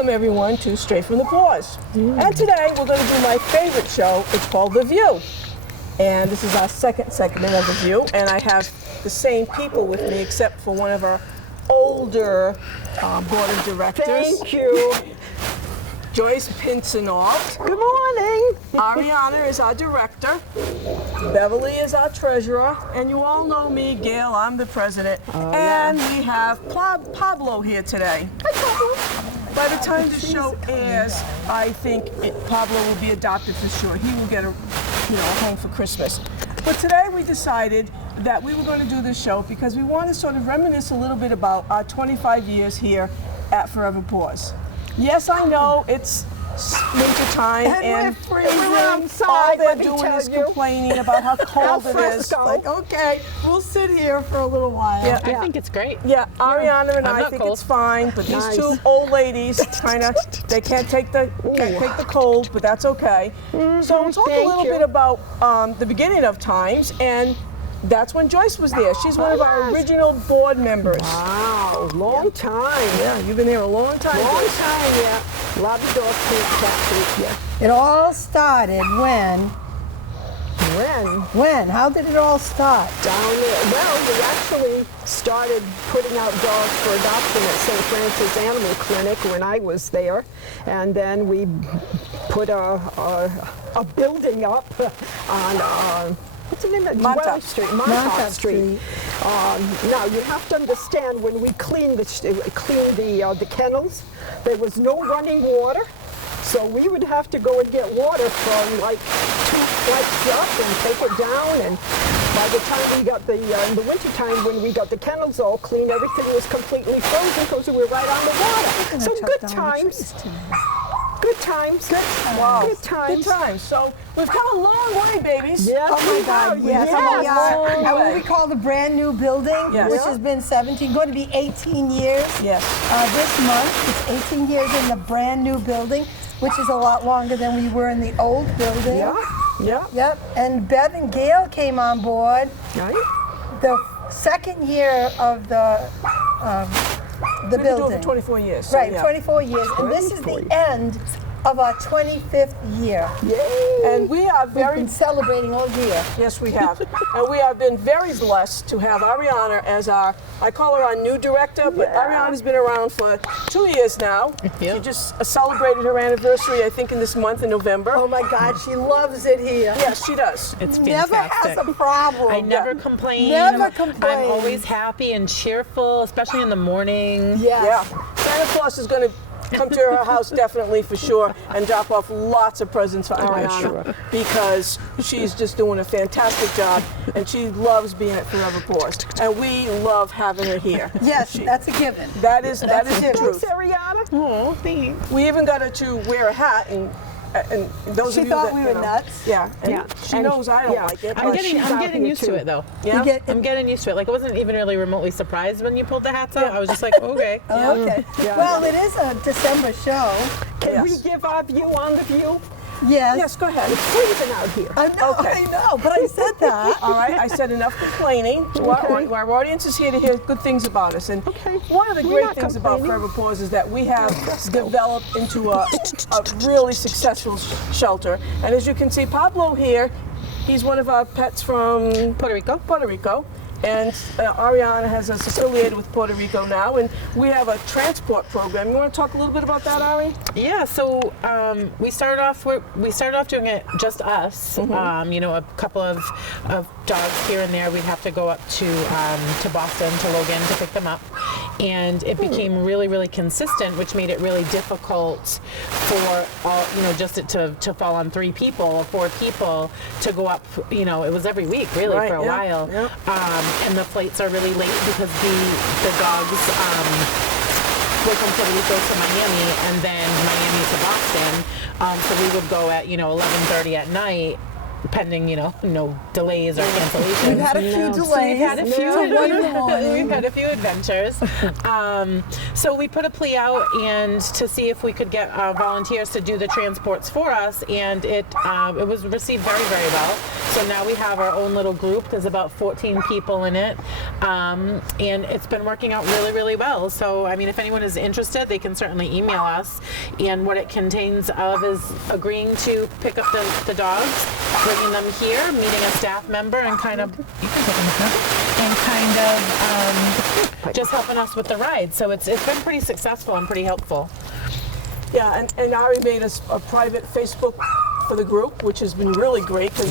Welcome everyone to Straight from the Paws. And today we're going to do my favorite show. It's called The View. And this is our second segment of The View. And I have the same people with me except for one of our older board of directors. Thank you. Joyce Pinsonalt. Good morning. Ariana is our director. Beverly is our treasurer. And you all know me, Gail, I'm the president. And we have Pablo here today. Hi, Pablo. By the time the show airs, I think Pablo will be adopted for sure. He will get a home for Christmas. But today we decided that we were going to do this show because we want to sort of reminisce a little bit about our 25 years here at Forever Paws. Yes, I know it's winter time and we're outside. all they're let me doing tell is you. complaining about how cold it is. Like, okay, we'll sit here for a little while. Yeah. I think it's great. Yeah, Ariana and I'm I not think cold. it's fine, but Nice. these two old ladies they can't take the cold, but that's okay. So we'll talk a thank little you. bit about the beginning of times, and that's when Joyce was there. She's one of our original board members. Wow, long time. Yeah, you've been there a long time. Long Joyce. time, yeah. A lot of dogs can't catch it, yeah. It all started when? When? How did it all start? Down there. Well, we actually started putting out dogs for adoption at St. Francis Animal Clinic when I was there. And then we put a building up on what's the name of it? Montauk Wells Street. Montauk Montauk Street. Now you have to understand when we cleaned the kennels, there was no running water. So we would have to go and get water from like 2 flights up and take it down. And by the time we got in the winter time, when we got the kennels all clean, everything was completely frozen because we were right on the water. So good times. Good times. Wow. Good times. Good times. So we've come a long way, babies. Yes, Oh my God, yes. Yes. We are Long at what way. we call the brand new building, Yes. which has been 17, going to be 18 years. Yes. This month, it's 18 years in the brand new building, which is a lot longer than we were in the old building. Yeah. Yep. And Bev and Gail came on board Right. the second year of the We've been doing it building. for 24 years. So Right, yeah. 24 years. And this is 24 the end of our 25th year. And we are We've very been celebrating all year. Yes, we have. And we have been very blessed to have Ariana as I call her our new director, but Ariana's been around for 2 years now. Yeah. She just celebrated her anniversary, I think, in this month in November. Oh my God, she loves it here. Yes, she does. It's Never fantastic. has a problem. I never complain. Never complain. I'm always happy and cheerful, especially in the morning. Yes. Yeah. Santa Claus is going to come to her house definitely for sure and drop off lots of presents for Ariana because she's just doing a fantastic job and she loves being at Forever Paws. And we love having her here. Yes, that's a given. That is the Thanks, truth. Ariana. Oh, thanks. We even got her to wear a hat, and those She of you thought that we you were know, nuts. Yeah, and Yeah. she And knows I don't yeah. like it. I'm but getting she's out getting here used to too. it though. yeah. You get, I'm getting used to it. Like I wasn't even really remotely surprised when you pulled the hats out. I was just like, okay. okay. Yeah. Well, it is a December show. Can we Yes. give our view on the view? Yes. Yes, go ahead. It's freezing out here. I know, Okay. I know, but I said that. All right, I said enough complaining. So our audience is here to hear good things about us. And one of the We're great not things about complaining. Forever Paws is that we have developed into a really successful shelter. And as you can see, Pablo here, he's one of our pets from Puerto Rico. Puerto Rico. And Ariana has us affiliated with Puerto Rico now, and we have a transport program. You want to talk a little bit about that, Ari? Yeah, so we started off doing it just us. A couple of dogs here and there. We'd have to go up to Boston, to Logan, to pick them up, and it became really, really consistent, which made it really difficult for all, just to fall on 3 people or 4 people to go up. It was every week really Right, for a yeah, while. yeah. And the flights are really late because the dogs go from Puerto Rico to Miami and then Miami to Boston. So we would go at 11:30 at night pending, no delays or cancellations. We've had a few delays. We've had a few. till 1 in the morning. We've had a few adventures. So we put a plea out and to see if we could get volunteers to do the transports for us, and it was received very, very well. So now we have our own little group. There's about 14 people in it, and it's been working out really, really well. So I mean, if anyone is interested, they can certainly email us. And what it contains of is agreeing to pick up the dogs, bringing them here, meeting a staff member, and kind of just helping us with the ride. So it's been pretty successful and pretty helpful. Yeah, and Ari made us a private Facebook for the group, which has been really great because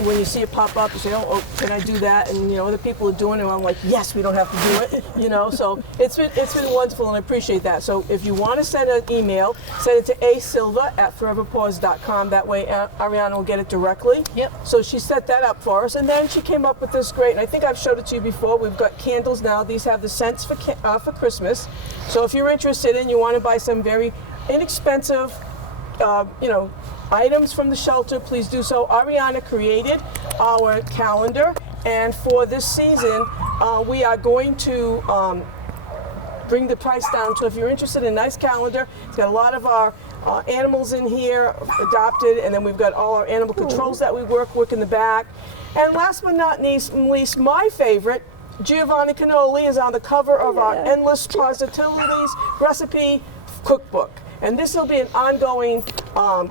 when you see it pop up, you say, oh, can I do that? And other people are doing it, and I'm like, yes, we don't have to do it. So it's been wonderful, and I appreciate that. So if you want to send an email, send it to asilva@foreverpaws.com. That way Ariana will get it directly. Yep. So she set that up for us, and then she came up with this great, and I think I've showed it to you before. We've got candles now. These have the scents for Christmas. So if you're interested and you want to buy some very inexpensive, items from the shelter, please do so. Ariana created our calendar, and for this season, we are going to bring the price down. So if you're interested in a nice calendar, it's got a lot of our animals in here, adopted, and then we've got all our animal controls that we work in the back. And last but not least, my favorite, Giovanni Cannoli is on the cover of our Endless Possibilities Recipe Cookbook. And this will be an ongoing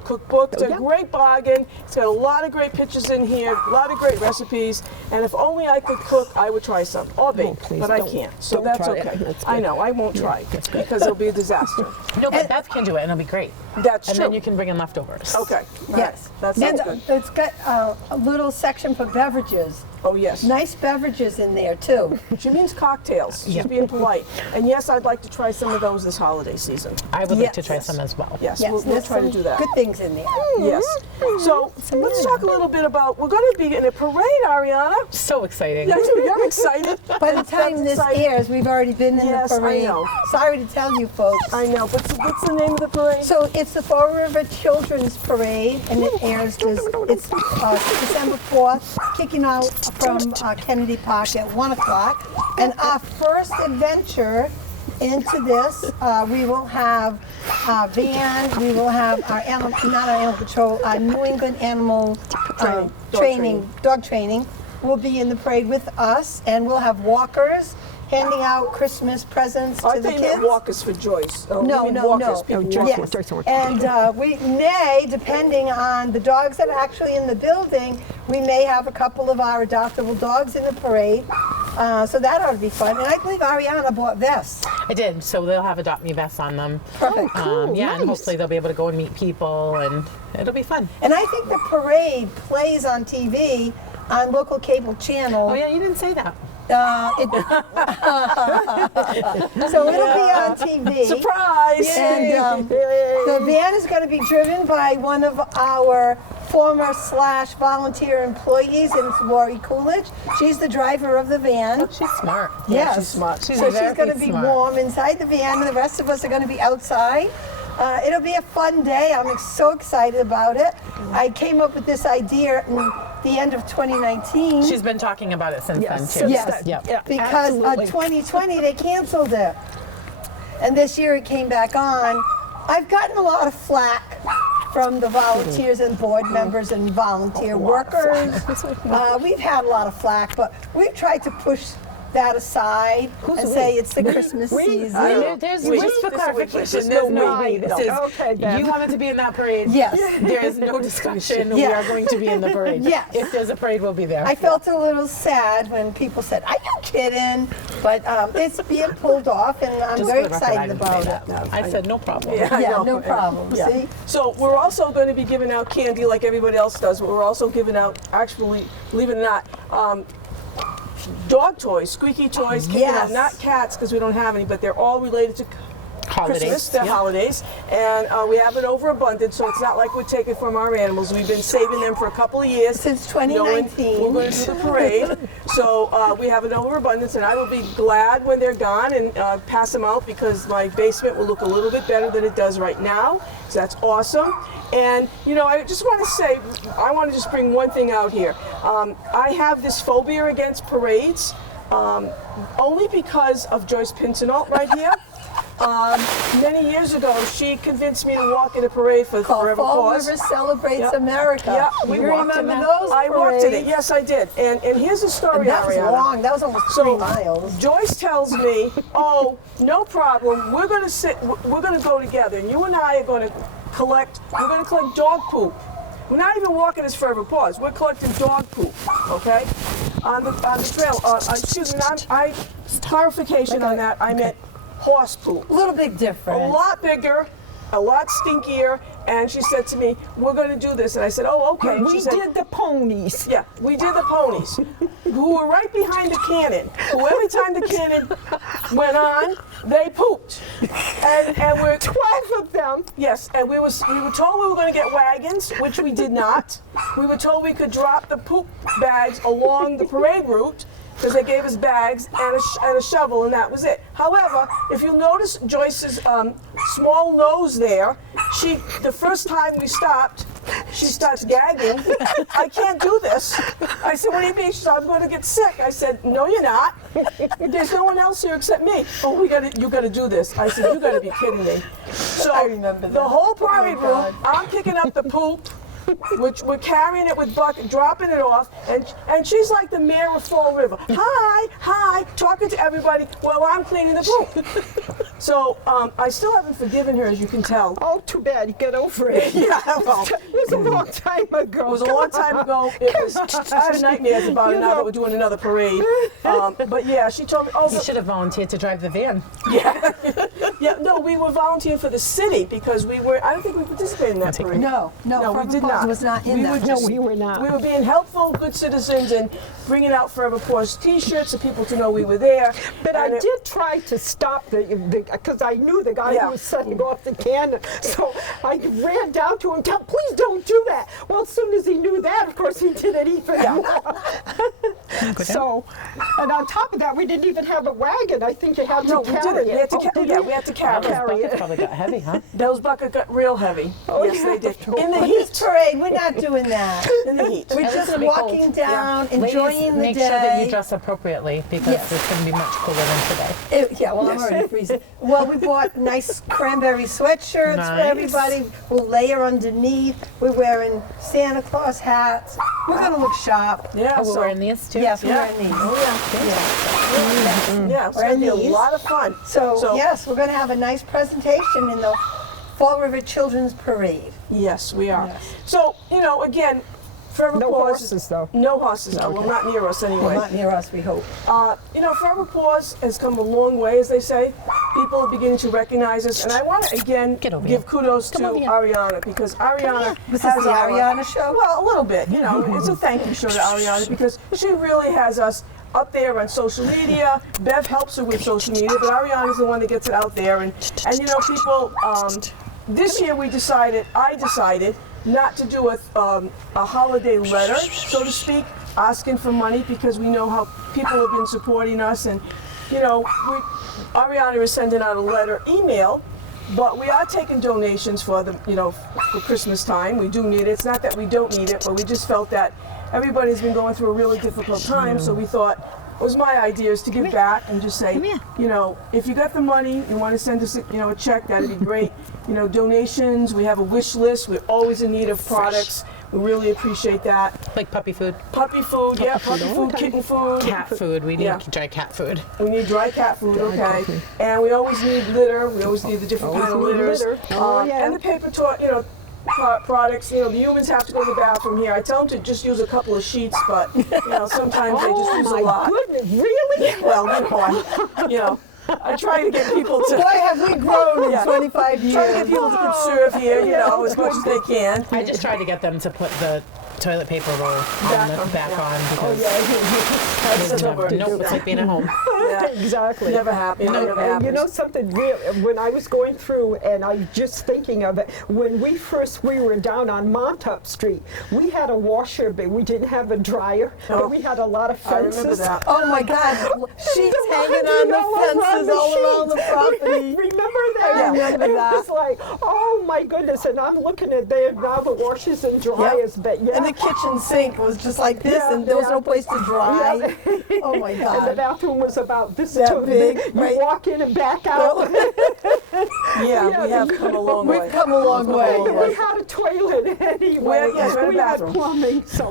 cookbook. It's a great bargain. It's got a lot of great pictures in here, a lot of great recipes. And if only I could cook, I would try some. Or bake, but I can't. So that's okay. I know, I won't try because it'll be a disaster. No, but Beth can do it, and it'll be great. That's and true. then you can bring in leftovers. Okay. Yes. That sounds good. It's got a little section for beverages. Oh, yes. Nice beverages in there, too. She means cocktails. She's being polite. And yes, I'd like to try some of those this holiday season. I would like to try some as well. Yes, Yes, we'll there's try to some do that. good things in there. Yes. So let's talk a little bit about, we're going to be in a parade, Ariana. So exciting. You're excited. By the time this airs, we've already been in Yes, I the parade. know. Sorry to tell you folks. I know, but what's the name of the parade? So it's the Fall River Children's Parade, and it airs it's December 4th, kicking out from Kennedy Park at 1 o'clock. And our first adventure into this, we will have a van, we will have our animal control, our New England animal dog training will be in the parade with us, and we'll have walkers handing out Christmas presents to the kids. Walkers for Joyce. Oh, No. People Yes. And we may, depending on the dogs that are actually in the building, we may have a couple of our adoptable dogs in the parade. So that ought to be fun. And I believe Ariana bought vests. I did, so they'll have Adopt Me vests on them. Perfect. And hopefully they'll be able to go and meet people, and it'll be fun. And I think the parade plays on TV on local cable channel. Oh yeah, you didn't say that. So it'll be on TV. Surprise! And the van is going to be driven by one of our former/volunteer employees, and it's Lori Coolidge. She's the driver of the van. She's smart. Yes. She's smart. She's So very she's going to be smart. warm inside the van, and the rest of us are going to be outside. It'll be a fun day. I'm so excited about it. I came up with this idea in the end of 2019. She's been talking about it since then too. Yes. Yep. Because 2020 they canceled it, and this year it came back on. I've gotten a lot of flack from the volunteers and board members and volunteer workers. We've had a lot of flack, but we've tried to push that aside and say it's the Christmas season. There's We- just for this is a week. clarification. There's There's no no we. we. This No. is Okay, then. you wanted to be in that parade. Yes. There is no discussion. We Yes. are going to be in the parade. Yes. If there's a parade, we'll be there. I felt a little sad when people said, "Are you kidding?" But it's being pulled off, and I'm Just very for the record, I excited didn't say about that. it. I said no problem. Yeah, I Yeah, know. no problem. Yeah. See? So we're also going to be giving out candy like everybody else does, but we're also giving out, actually, believe it or not, dog toys, squeaky toys, Yes. not cats because we don't have any, but they're all related to Christmas, the holidays, and we have an overabundance, so it's not like we take it from our animals. We've been saving them for a couple of years. Since 2019. We're going to do the parade, so we have an overabundance, and I will be glad when they're gone and pass them out because my basement will look a little bit better than it does right now. So that's awesome. And I just want to say, I want to just bring one thing out here. I have this phobia against parades, only because of Joyce Pincinot right here. Many years ago, she convinced me to walk in a parade for Forever Fall Paws. River Celebrates Yep. America. Yeah, you we walked in remember that. those I walked in it. parades? Yes, I did. And here's the story, That was Ariana. long. That was almost 3 miles. Joyce tells me, "Oh, no problem. We're going to go together, and you and I are going to collect. We're going to collect dog poop. We're not even walking as Forever Paws. We're collecting dog poop, okay? On the trail. Excuse me. Clarification on that. I meant horse poop. A little bit different. A lot bigger, a lot stinkier." And she said to me, "We're going to do this." And I said, "Oh, okay." And We she said, did the ponies. yeah, we did the ponies, who were right behind the cannon. Who every time the cannon went on, they pooped. And we're 12 of them. yes, and we were told we were going to get wagons, which we did not. We were told we could drop the poop bags along the parade route because they gave us bags and a shovel, and that was it. However, if you notice Joyce's small nose there, the first time we stopped, she starts gagging. "I can't do this." I said, "What do you mean?" She said, "I'm going to get sick." I said, "No, you're not. There's no one else here except me." "Oh, you got to do this." I said, "You got to be kidding me." So I remember that. the whole parade Oh, my route, I'm picking up the poop. Which we're carrying it with bucket, dropping it off, and she's like the mayor of Fall River. Hi, talking to everybody while I'm cleaning the poop. So I still haven't forgiven her, as you can tell. Oh, too bad. Get over it. Yeah, well, It was a long time ago. it was a long time ago. I had nightmares about it now that we're doing another parade. But yeah, she told me. Oh, You should have volunteered to drive the van. yeah, no, we were volunteering for the city because I don't think we participated in that parade. No, we Forever did Paws not. was not in We that. were just- we were not. We were being helpful, good citizens, and bringing out Forever Paws T-shirts so people to know we were there. But I And it- did try to stop because I knew the guy Yeah. who was setting off the cannon. So I ran down to him, "Please don't do that." Well, as soon as he knew that, of course, he did it even more. So, and on top of that, we didn't even have a wagon. I think you had to No, we carry did it. it. We had to Oh, did yeah, you? we had to carry Those it. buckets probably got heavy, huh? Those buckets got real heavy. Yes, they did. In the This heat. parade, we're not doing that. In the heat. We're It's just gonna be walking cold. down, Ladies, enjoying the make day. sure that you dress appropriately because Yes. it's going to be much cooler than today. Yeah, well, I'm already freezing. Well, we bought nice cranberry sweatshirts for Nice. everybody. We'll layer underneath. We're wearing Santa Claus hats. We're gonna look sharp. Yeah, Oh, we're so, wearing these too? Yes, we're yeah. wearing these. Yeah, it's We're going to be a these. lot of fun. So yes, we're gonna have a nice presentation in the Fall River Children's Parade. Yes, we are. Yes. So, again, Forever No Paws. horses, though. No horses, no. Well, not near us anyway. Well, not near us, we hope. Forever Paws has come a long way, as they say. People are beginning to recognize us, and I want to again Get over give here. kudos to over here. Ariana because Ariana This has is the our- Ariana show? Well, a little bit. It's a thank you show to Ariana because she really has us up there on social media. Bev helps her with social media, but Ariana's the one that gets it out there, and people. This year I decided not to do a holiday letter, so to speak, asking for money because we know how people have been supporting us, and Ariana is sending out a letter email, but we are taking donations for for Christmas time. We do need it. It's not that we don't need it, but we just felt that everybody's been going through a really difficult time, so we thought it was my idea is to give back and just say, if you got the money, you want to send us a check, that'd be great. Donations, we have a wish list. We're always in need of products. We really appreciate that. Like puppy food. Puppy food, yeah, puppy food, kitten food. Cat food. We need Yeah. dry cat food. We need dry cat food, okay. And we always need litter. We always need the different kind of need litters. litter. Oh, yeah. And the paper products. The humans have to go to the bathroom here. I tell them to just use a couple of sheets, but sometimes they just use a lot. Goodness, really? Well, I try to get people to. Boy, have we grown in Yeah. 25 Try to get years. people to conserve here, as much as they can. I just tried to get them to put the toilet paper roll back on Oh, because yeah. That's such a nope, burden. it's like being at home. Yeah. Exactly. Never happened. And, Never and you know happens. something real, when I was going through and I was just thinking of it, when we were down on Montauk Street, we had a washer, but we didn't have a dryer, but we had a lot of I remember fences. that. Oh my God, sheets hanging on the fences all around the property. Remember that? I remember And that. It was like, oh my goodness, and I'm looking at there now the washers and dryers, but yeah. And the kitchen sink was just like this, Yeah, and there was yeah. no place to dry. Oh my And the God. bathroom was about this That tall. big, You right. walk in and back out. Yeah, we have come a long way. We've come a long way. We had a toilet anyway. Yes, we had a we had bathroom. plumbing, so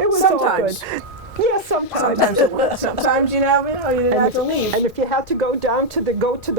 it was Sometimes. all good. Yeah, sometimes. Sometimes it works. Sometimes you never know. You didn't have to leave. And if you had to go down to the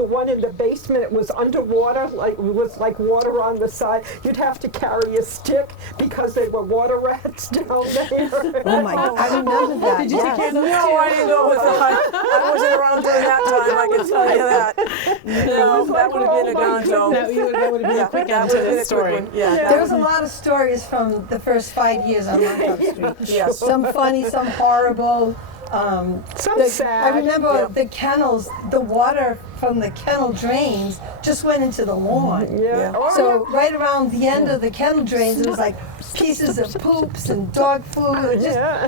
one in the basement, it was underwater, like it was like water on the side. You'd have to carry a stick because there were water rats down there. Oh my God, I remember that. Did you No, I didn't go with that. I wasn't around during that time, I can tell you that. No, that would have been a gonzo. That would have been a quick That end to would have been the a story. quick one. Yeah. There was a lot of stories from the first 5 years on Montauk Street. Yes. Some funny, some horrible. Some sad. I remember Yeah. the kennels, the water from the kennel drains just went into the lawn. Yeah. Oh, So right around the end of the kennel drains, it was like pieces of poops and dog food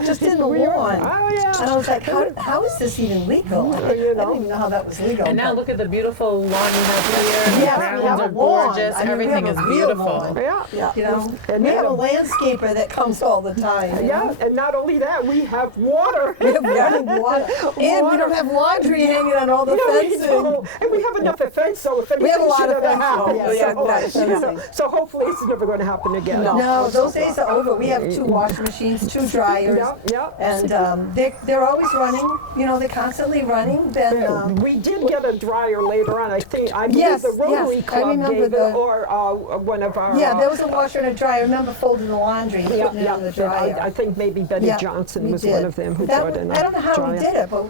just in the lawn. Oh, yeah. And I was like, how is this even legal? I you know. didn't even know how that was legal. And now look at the beautiful lawn you have here. Yes, The we grounds have are a lawn. gorgeous. I mean, we Everything have is a real beautiful. lawn. Yeah. Yeah. You know, And we have a then- landscaper that comes all the time. you know? Yeah, and not only that, we have water. We have running water. And we don't have laundry hanging on all the No, we fencing. don't. And we have enough of fence, so if anything We have a lot should of ever fencing, happen. yeah, Oh, yeah, so, nice. so hopefully it's never going to happen again. No. No, those days are over. We have 2 washing machines, 2 dryers, Yeah, yeah. and they're always running. You know, they're constantly running. Then We did get a dryer later on. I believe Yes, the Rotary yes, I Club remember gave it, the- or one of our. yeah, there was a washer and a dryer. I remember folding the laundry and putting it in the dryer. I think maybe Betty Yeah, Johnson we was did. one of them who That brought was- in a I don't know how dryer. we did it, but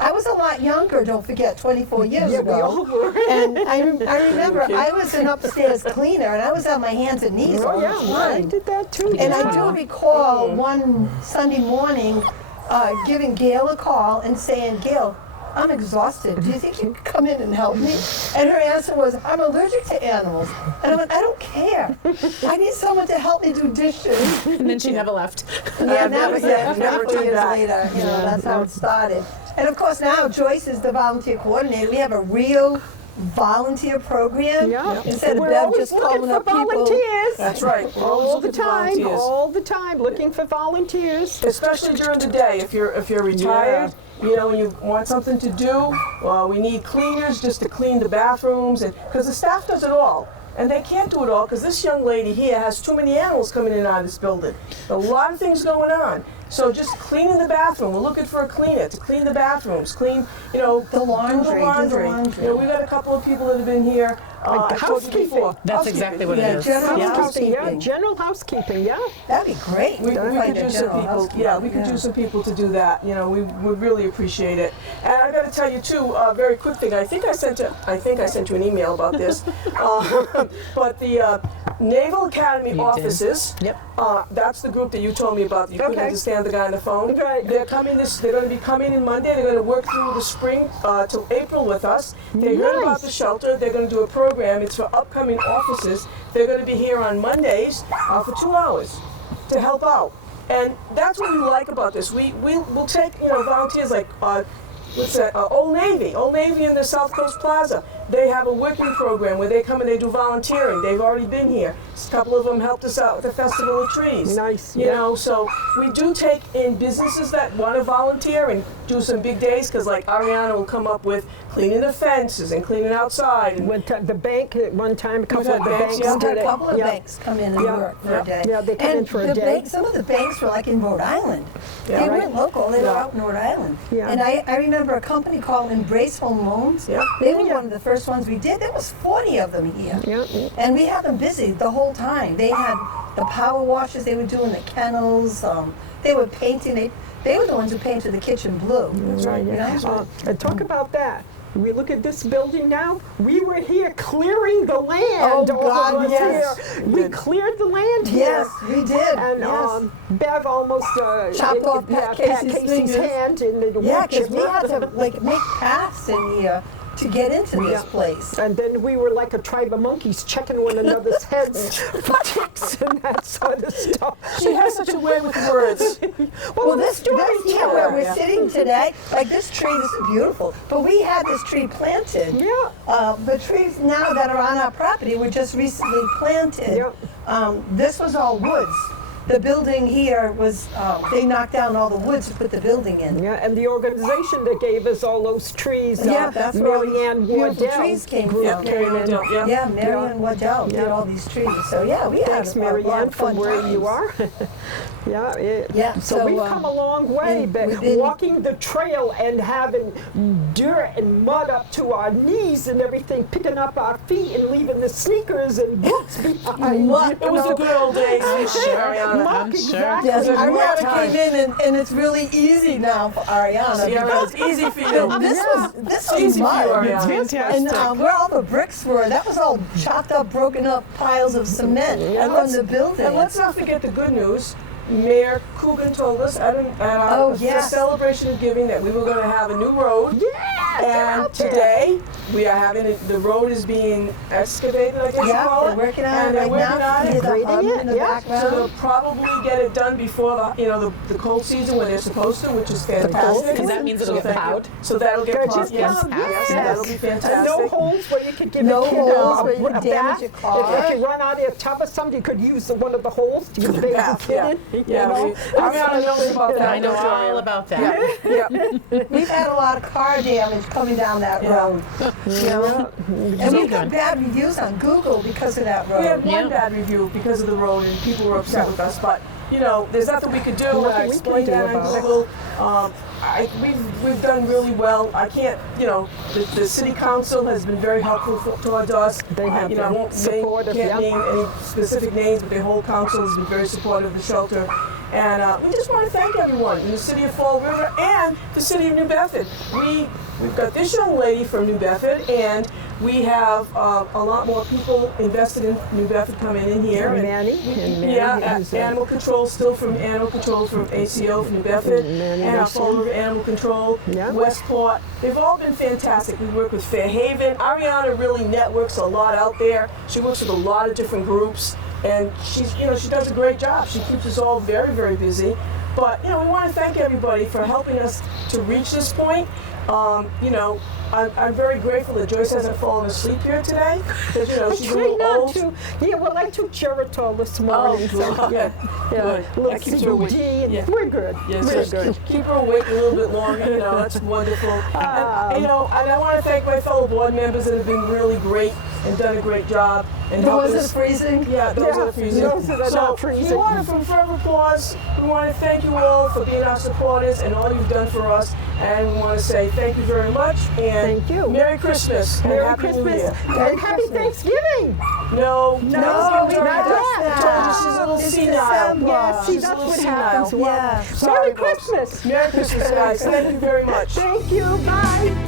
I was a lot younger. Don't forget, 24 years Yeah, ago. we all were. And I remember I was an upstairs cleaner, and I was on my hands and knees all Oh, the yeah, I time. did that too. And yeah. I do recall one Sunday morning giving Gail a call and saying, Gail, I'm exhausted. Do you think you could come in and help me? And her answer was, I'm allergic to animals. And I went, I don't care. I need someone to help me do dishes. And then she never left. Yeah, that was it. never 50 turned years back. later. You know, that's how it started. And of course now Joyce is the volunteer coordinator. We have a real volunteer program. Yeah. Instead of We're Bev always just looking calling for up people. volunteers. That's right. We're always All the looking for time, volunteers. all the time, looking for volunteers. Especially during the day, if you're retired, you know, and you want something to do. Well, we need cleaners just to clean the bathrooms, and because the staff does it all, and they can't do it all because this young lady here has too many animals coming in and out of this building. A lot of things going on. So just cleaning the bathroom. We're looking for a cleaner to clean the bathrooms, clean, you know, The laundry, do do the the laundry. laundry. You know, we've got a couple of people that have been here. I told you housekeeping. before. That's Housekeeping. exactly what Yeah, it is. general Yeah. Housekeeping, yeah, housekeeping. general housekeeping, yeah. That'd be great. We Find could a use some general people. housekeeper. Yeah, we could use some people to do that. You know, we would really appreciate it. And I got to tell you too, a very quick thing. I think I sent you an email about this. But the Naval Academy You did. offices. Yep. That's the group that you told me about. You couldn't Okay. understand the guy on the phone. Right. They're coming. They're going to be coming in Monday. They're going to work through the spring till April with us. They heard about the shelter. They're going to do a program. It's for upcoming offices. They're going to be here on Mondays for 2 hours to help out. And that's what we like about this. We'll take volunteers like what's that? Old Navy in the South Coast Plaza. They have a working program where they come and they do volunteering. They've already been here. A couple of them helped us out with the Festival of Trees. Nice, You yeah. know, so we do take in businesses that want to volunteer and do some big days because like Ariana will come up with cleaning the fences and cleaning outside. And The bank at one time, a couple had of the banks, banks yeah. We've had did a it. couple of Yeah. banks come in and Yeah, work for yeah, a day. yeah, they come and in for a the day. Some of the banks were like in Rhode Island. Yeah, They right. weren't local, they were Yeah. out in Rhode Island. Yeah. And I remember a company called Embrace Home Loans. Yeah. They were one of the first ones we did. There was 40 of them here. Yeah. And we had them busy the whole time. They had the power washers, they were doing the kennels, they were painting, they were the ones who painted the kitchen blue. That's right, You yeah. know? And talk about that. we look at this building now. We were here clearing the land. Oh, all God, of us yes. here. We cleared the land here. Yes, we did. And yes. Bev almost Chopped off Pat Casey's fingers. hand in the Yeah, because we had to like make paths in here to get into this place. And then we were like a tribe of monkeys checking one another's heads for ticks and that sort of stuff. She has such a way with words. Well, this here where we're sitting today, like this tree is beautiful, but we had this tree planted. Yeah. The trees now that are on our property were just recently planted. Yep. This was all woods. The building here was, they knocked down all the woods to put the building in. Yeah, and the organization that gave us all those trees, Yeah, that's where Mary Ann beautiful Waddell trees came from. Yeah, Mary Ann Waddell, yeah. Yeah, Mary Ann Waddell did all these trees. So yeah, we Thanks, had Mary a lot Ann, of fun from where you times. are. Yeah, So we've come a long way, and but we've been- walking the trail and having dirt and mud up to our knees and everything, picking up our feet and leaving the sneakers and boots behind. Muck. It was the good old days. I'm sure. Ariana. I'm Muck, sure. exactly. Yes, It was a great Ariana time. came in and it's really easy now for Ariana. See, Ariana, it's easy for you. This was easy for you, mud. Ariana. And where all the bricks were, that was all chopped up, broken up piles of cement from the building. And let's not forget the good news. Mayor Coogan told us at our Oh, yes. celebration of giving that we were going to have a new road. And today we are having the road is being excavated, I guess you call they're it. working on and it they're right working now. on See it. the hub in the So background. they'll probably get it done before the cold season when they're supposed to, which is fantastic. Because that means it'll get thank you. plowed. So that'll get Good, plowed. just Yes, plowed, yes, yes. that'll be And fantastic. no holes where you could give No a kid holes where you a could damage bath. your car. If you run out of your tub or something, you could use one of the holes to get a baby Bath, kid yeah. in. Yeah, you know? Ariana knows about that. I know don't you, all Ariana? about that. Yeah. We've had a lot of car damage coming down that road. You know? And we got bad reviews on Google because of that road. We had one Yeah. bad review because of the road, and people were upset with us. But you know, there's nothing we could do. Nothing I we can explained do that on about it. Google. We've done really well. I can't, you know, the city council has been very helpful towards us. They have you know, I been won't supportive, can't yeah. name any specific names, but the whole council has been very supportive of the shelter. And we just want to thank everyone in the city of Fall River and the city of New Bedford. We've got this young lady from New Bedford, and we have a lot more people invested in New Bedford coming in here. And Manny. Yeah, who's, Animal Control, still from Animal Control from ACO from New Bedford, Manny and our Wilson. Fall River Animal Control, Yeah. Westport. They've all been fantastic. We work with Fairhaven. Ariana really networks a lot out there. She works with a lot of different groups, and she does a great job. She keeps us all very, very busy. But we want to thank everybody for helping us to reach this point. I'm very grateful that Joyce hasn't fallen asleep here today, because she's a Try little not old. to. Yeah, well, I took Geritol this morning. good. So, Yeah, yeah, good. a little That keeps her awake. CBD, and Yeah. we're good. Yes, we're yes. good. Keep her awake a little bit longer. That's wonderful. And I want to thank my fellow board members that have been really great and done a great job. And The helped ones that us. are freezing? Yeah, those Yeah, are freezing. those that are so not freezing. we want to, from Forever Paws, we want to thank you all for being our supporters and all you've done for us. And we want to say thank you very much. And Thank you. Merry Christmas. And Merry Happy New Christmas Year. and Happy Thanksgiving. No, we not don't yet. that. I told you she's a little It's senile. December. Yeah, see, She's a that's little what senile. happens. Well, Yeah. Sorry, Merry folks. Christmas. Merry Christmas, guys. Thank you very much. Thank you. Bye.